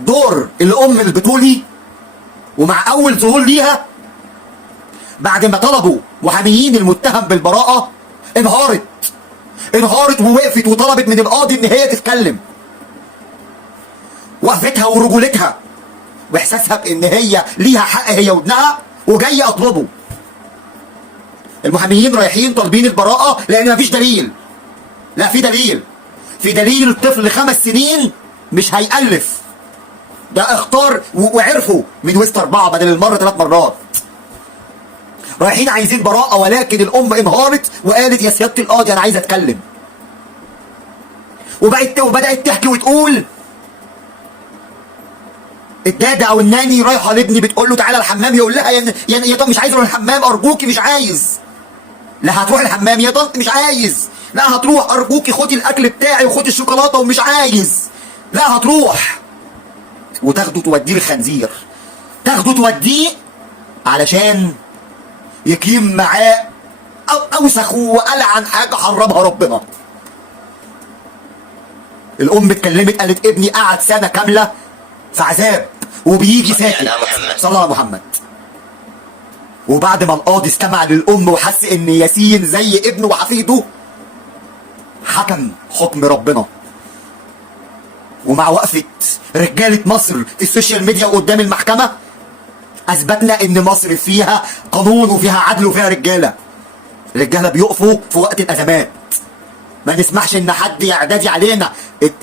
دور الام البتولي، ومع اول ظهور ليها بعد ما طلبوا محاميين المتهم بالبراءه انهارت ووقفت وطلبت من القاضي ان هي تتكلم. وقفتها ورجولتها واحساسها بان هي ليها حق هي وابنها وجايه اطلبه. المحاميين رايحين طالبين البراءه لان مفيش دليل. لا، في دليل. في دليل. الطفل 5 سنين مش هيألف، ده اختار وعرفوا من وسط 4 بدل المره 3 مرات. رايحين عايزين براءه، ولكن الام انهارت وقالت يا سياده القاضي انا عايزه اتكلم. وبدات تحكي وتقول الداده او الناني رايحه لابني بتقول له تعالى الحمام، يقول لها يا طب مش عايز اروح الحمام، ارجوكي مش عايز. لا هتروح الحمام يا طنط، مش عايز. لا هتروح، ارجوكي خدي الاكل بتاعي وخدي الشوكولاته، ومش عايز. لا هتروح. وتاخده توديه الخنزير، تاخده توديه علشان يقيم معاه اوسخ والعن حاجه حرمها ربنا. الام اتكلمت قالت ابني قعد سنه كامله في عذاب وبيجي ساكت. صلى على محمد. وبعد ما القاضي استمع للام وحس ان ياسين زي ابنه وحفيده، حكم حكم ربنا. ومع وقفه رجاله مصر في السوشيال ميديا وقدام المحكمه اثبتنا ان مصر فيها قانون وفيها عدل وفيها رجاله. الرجاله بيقفوا في وقت الازمات. ما نسمحش ان حد يعتدي علينا.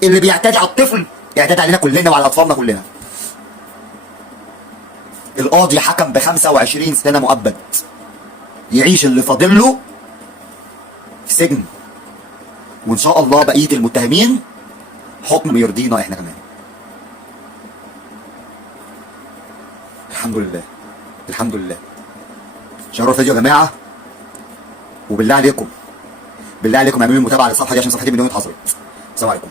اللي بيعتدي على الطفل يعتدي علينا كلنا وعلى اطفالنا كلنا. القاضي حكم ب25 سنه مؤبد، يعيش اللي فاضل له في سجن. وان شاء الله بقيه المتهمين حكم يرضينا احنا كمان. الحمد لله. الحمد لله. شيروا الفيديو يا جماعه، وبالله عليكم اعملوا لي متابعه للصفحه دي عشان صفحتي مليون اتحصلت. السلام عليكم.